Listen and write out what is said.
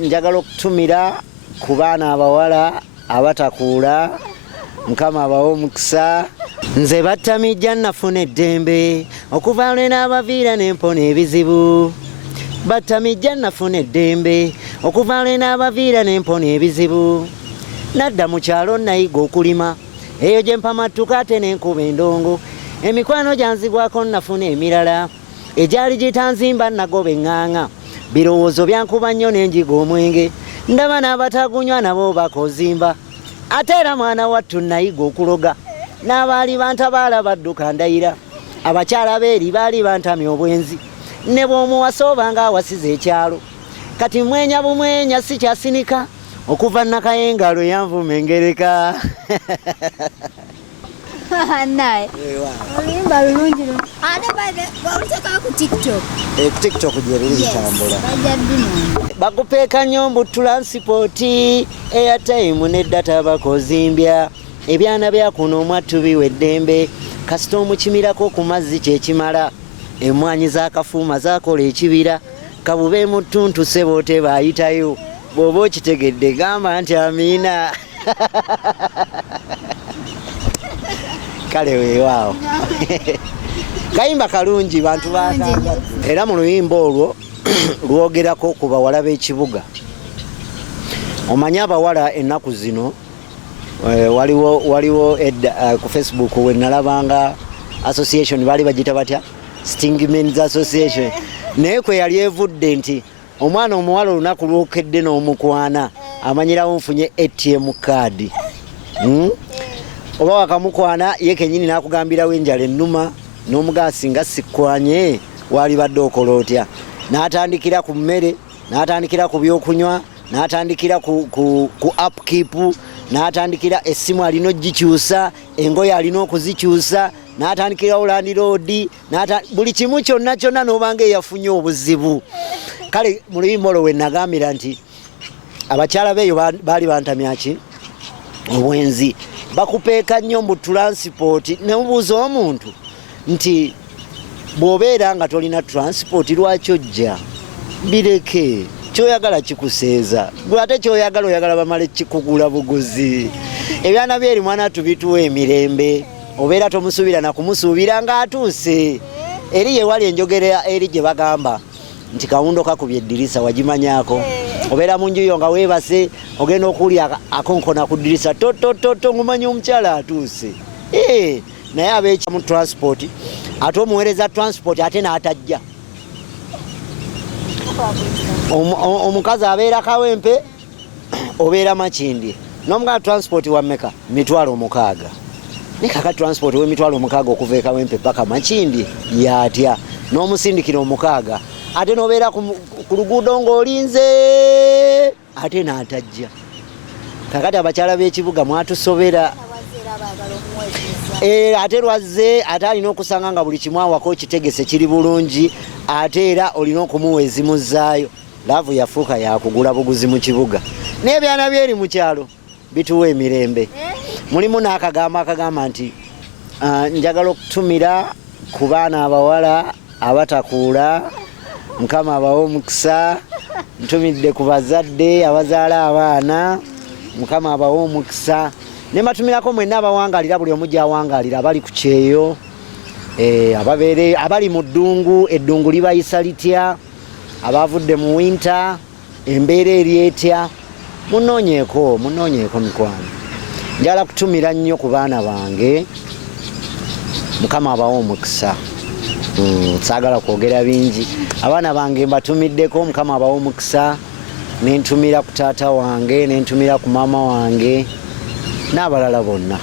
njagala okutumira ku baana abawala abatakuula Mukama abawe omukisa. Nze battamijja nafuna eddembe okuva lwe n'abaviira n'empona ebizibu. Battamijja nafuna eddembe okuva lwe n'abaviira n'empona ebizibu. Nadda mu kyalo nayiga okulima eyo gye mpamattuka ate n'enkuba endongo. Emikwano gyanzigwako nafuna emirala egyali gitanzimba nagoba eŋŋaŋa. Birowoozo byankuba nnyo n'enjiga omwenge. Ndaba n'abatagunywa nabo bakozimba. Ate era mwana wattu nayiga okuloga. N'abaali bantabaala badduka ndayira. Abakyala beeri baali bantamya obwenzi. Ne bw'omuwasa obanga awasiza ekyalo. Kati mwenya bumwenya sikyasinika. Okuva Nakayengalo yanvuma engereka. Naye. Oluyimba lulungi luno. Ate oluteka ku TikTok. Ku TikTok gye luli litambula. Bajja ddino. Bakupeeka Nyombo Transport, airtime ne data bakozimbya. Ebyana bya kuno mwattu biweddembe. Kasita omukimirako ku mazzi kyekimala. Emmwanyi z'akafuuma zaakola ekibira. Kabube mu ttuntu ssebo tebaayitayo. Bw'oba okitegedde gamba nti amiina. Kale weewaawo. Kayimba kalungi bantu baakanga. Era mu luyimba olwo lwogerako ku bawala b'ekibuga. Omanya abawala ennaku zino waliwo ku Facebook we nalabanga association baali bagita batya Stingmen's Association. Naye kwe yali evudde nti omwana omuwala olunaku lwokedde n'omukwana amanyirawo nfunye ATM card. Oba wakamukwana ye kenyini n'akugambirawo enjala ennuma n'omugaasi nga sikkwanye wali badde okola otya. N'atandikira ku mmere, n'atandikira ku byokunywa, n'atandikira ku upkeep, n'atandikira essimu alina ogikyusa, engoye alina okuzikyusa, n'atandikirawo Land Road, buli kimu kyonna kyonna n'obanga eyafunye obuzibu. Kale mu luyimba olwo we nagambira nti abakyala beeyo baali bantamya ki obwenzi. Bakupeeka Nyombo Transport ne mubuuza omuntu nti bw'obeera nga tolina transport lwaki ojja? Bireke, kyoyagala kikuseeza. Gwe ate kyoyagala oyagala bamale kikugula buguzi. Ebyana byeri mwana tubituwa emirembe. Obeera tomusuubira na kumusuubira ng'atuuse. Eri ye wali enjogera eri gye bagamba nti kawundo kakubye eddirisa wagimanyaako. Obeera mu nju yo nga weebase ogenda okuwulya akonkona ku ddirisa toto ngumanyi omukyala atuuse. Naye abeekya mu transport ate omuweereza transport ate n'atajja. Omukazi abeera Kawempe obeera Makindi. N'omugala transport wa mmeka? 6,000. Ne kaka transport we 6,000 okuva e Kawempe paka Makindi yatya. N'omusindikira 6,000. Ate n'obeera ku luguudo ng'olinze ate n'atajja. Kakati abakyala b'ekibuga mwatusobera. Ate lwazze ate alina okusanga nga buli kimu awako kitegese kiri bulungi ate era olina okumuwa ezimuzzaayo. Laavu yafuuka yakugula buguzi mu kibuga. N'ebyana byeri mu kyalo bituwa emirembe. Mulimu n'akagambo akagamba nti njagala okutumira ku baana abawala abatakuula Mukama abawe omukisa. Ntumidde ku bazadde abazaala abaana Mukama abawe omukisa. Ne matumirako mwenna abawangalira buli omu gy'awangalira abali ku kyeyo, abali mu ddungu, eddungu libayisa litya, abavudde mu winter, embeera eri etya. Munoonyeeko mikwano. Njala kutumira nnyo ku baana bange Mukama abawe omukisa. Saagala kwogera bingi. Abaana bange mbatumiddeko Mukama abawe omukisa. Nentumira ku taata wange, nentumira ku maama wange n'abalala bonna.